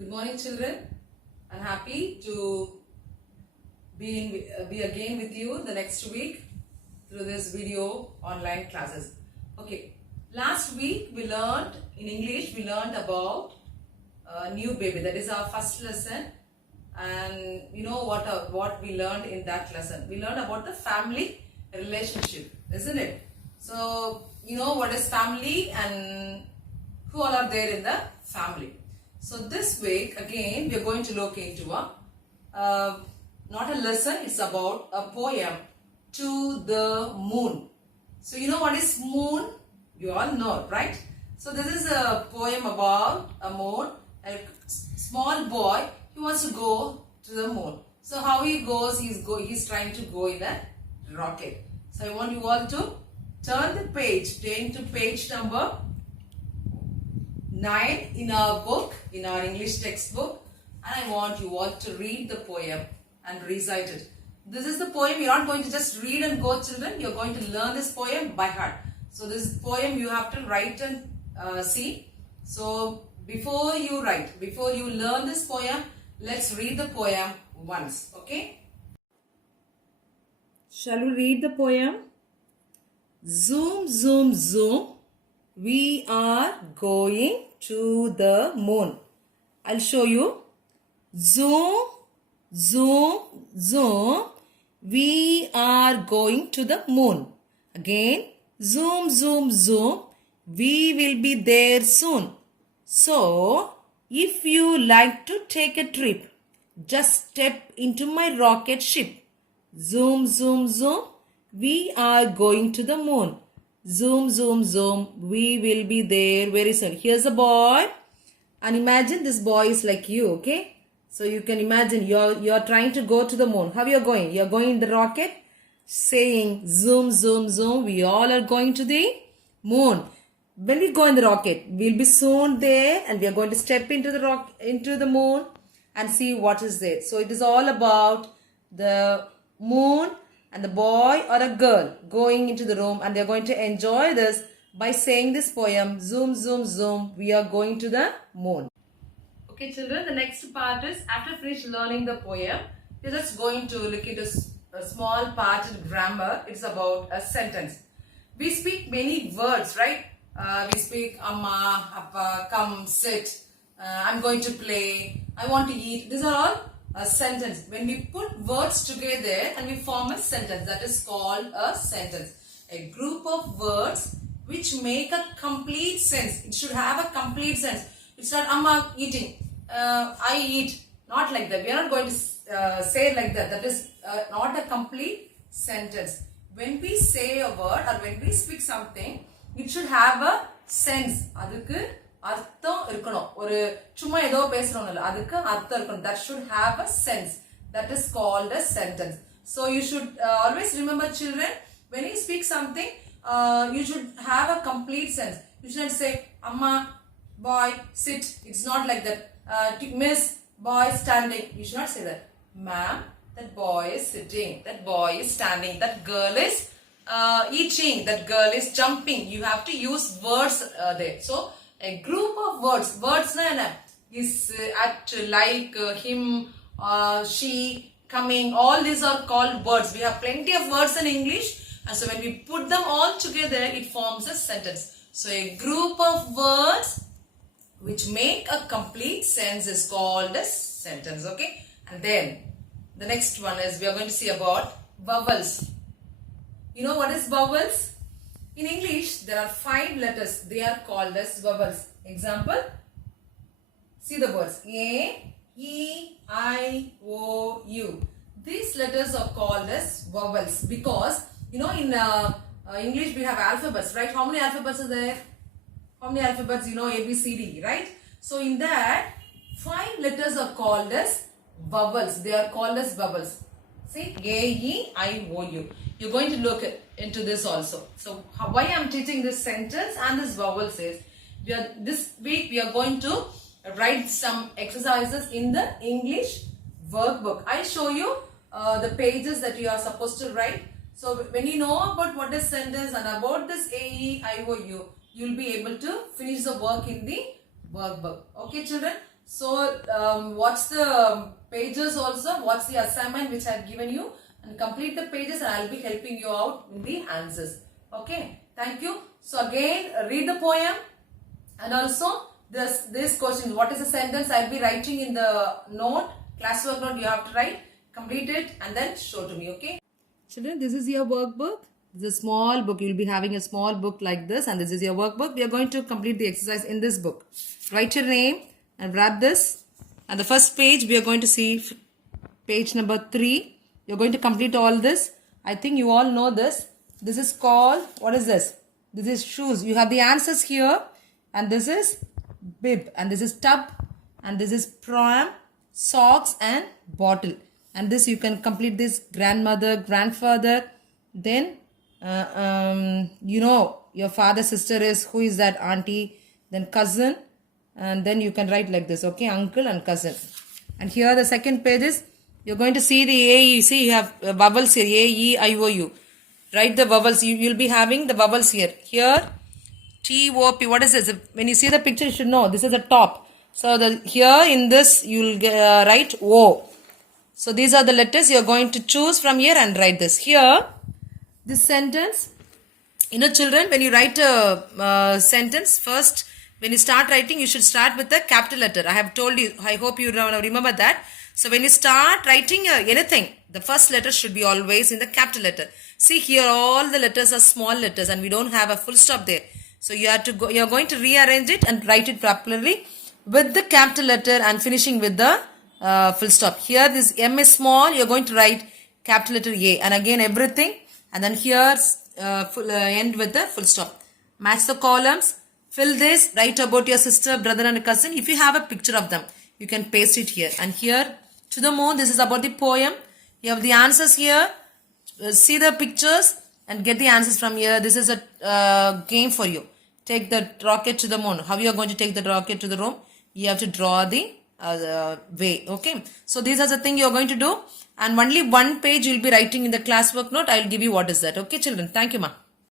Good morning, children. I'm happy to be again with you the next week through this video online classes. Okay, last week we learned in English, we learned about a new baby. That is our first lesson. And you know what we learned in that lesson? We learned about the family relationship, isn't it? So, you know what is family and who all are there in the family. So this week again we are going to look into not a lesson, it's about a poem, To the Moon. So you know what is moon? You all know, right? So this is a poem about a moon. A small boy, he wants to go to the moon. So how he goes, he's trying to go in a rocket. So I want you all to turn the page, turn to page number 9 in our book, in our English textbook, and I want you all to read the poem and recite it. This is the poem. You're not going to just read and go, children. You're going to learn this poem by heart. So this poem you have to write and see. So before you write, before you learn this poem, let's read the poem once. Okay? Shall we read the poem? Zoom, zoom, zoom. We are going to the moon. I'll show you. Zoom, zoom, zoom. We are going to the moon. Again, zoom, zoom, zoom. We will be there soon. So, if you like to take a trip, just step into my rocket ship. Zoom, zoom, zoom. We are going to the moon. Zoom, zoom, zoom. We will be there very soon. Here's a boy. And imagine this boy is like you, okay? So you can imagine you're trying to go to the moon. How you're going? You're going in the rocket, saying zoom, zoom, zoom. We all are going to the moon. When we go in the rocket, we'll be soon there and we are going to step into the moon and see what is there. So it is all about the moon and the boy or a girl going into the room, and they're going to enjoy this by saying this poem, zoom, zoom, zoom, we are going to the moon. Okay, children, the next part is, after finish learning the poem, you're just going to look into a small part in grammar. It's about a sentence. We speak many words, right? We speak amma, appa, come, sit, I'm going to play, I want to eat. These are all a sentence. When we put words together and we form a sentence, that is called a sentence. A group of words which make a complete sense. It should have a complete sense. It's not amma eating, I eat. Not like that. We are not going to say like that. That is not a complete sentence. When we say a word or when we speak something, it should have a sense. அதுக்கு அர்த்தம் இருக்கணும். ஒரு சும்மா ஏதோ பேசணும் இல்ல, அதுக்கு அர்த்தம் இருக்கணும். That should have a sense. That is called a sentence. So you should always remember, children, when you speak something, you should have a complete sense. You shouldn't say amma, boy, sit. It's not like that. Miss, boy, standing. You should not say that. Ma'am, that boy is sitting. That boy is standing. That girl is eating. That girl is jumping. You have to use words there. So a group of words. Words is at, like, him, she, coming. All these are called words. We have plenty of words in English. And so when we put them all together, it forms a sentence. So a group of words which make a complete sense is called a sentence. Okay. And then the next one is, we are going to see about vowels. You know what is vowels? In English, there are 5 letters. They are called as vowels. Example, see the words A, E, I, O, U. These letters are called as vowels because, you know, in English we have alphabets, right? How many alphabets are there? How many alphabets? You know, A, B, C, D, right? So in that, 5 letters are called as vowels. They are called as vowels. See, A, E, I, O, U. You're going to look into this also. So why I'm teaching this sentence and this vowels is, this week we are going to write some exercises in the English workbook. I show you the pages that you are supposed to write. So when you know about what is sentence and about this A, E, I, O, U, you'll be able to finish the work in the workbook. Okay, children? So watch the pages also, watch the assignment which I have given you and complete the pages and I will be helping you out in the answers. Okay, thank you. So again read the poem and also this question, what is the sentence, I will be writing in the note, classwork note you have to write, complete it and then show to me. Okay. Children, this is your workbook. This is a small book. You will be having a small book like this and this is your workbook. We are going to complete the exercise in this book. Write your name and wrap this. And the first page we are going to see page number 3. You are going to complete all this. I think you all know this. This is called, what is this? This is shoes. You have the answers here and this is bib and this is tub and this is pram, socks and bottle. And this you can complete this grandmother, grandfather, then you know your father, sister is, who is that, auntie, then cousin, and then you can write like this, okay, uncle and cousin. And here the second page is, you're going to see the A, E, see you have vowels here, A, E, I, O, U. Write the vowels, you'll be having the vowels here. Here, T, O, P, what is this? When you see the picture, you should know, this is the top. So here in this, you'll write O. So these are the letters you're going to choose from here and write this. Here, this sentence, children, when you write a sentence, first, when you start writing, you should start with the capital letter. I have told you, I hope you remember that. So when you start writing anything, the first letter should be always in the capital letter. See here, all the letters are small letters and we don't have a full stop there. So you have to go, you're going to rearrange it and write it properly with the capital letter and finishing with the full stop. Here this M is small, you're going to write capital letter A and again everything, and then here end with the full stop. Match the columns, fill this, write about your sister, brother and cousin. If you have a picture of them, you can paste it here. And here, to the moon, this is about the poem. You have the answers here. See the pictures and get the answers from here. This is a game for you. Take the rocket to the moon. How you are going to take the rocket to the room? You have to draw the way. Okay. So these are the things you are going to do. And only one page you will be writing in the classwork note. I will give you what is that. Okay, children. Thank you, ma.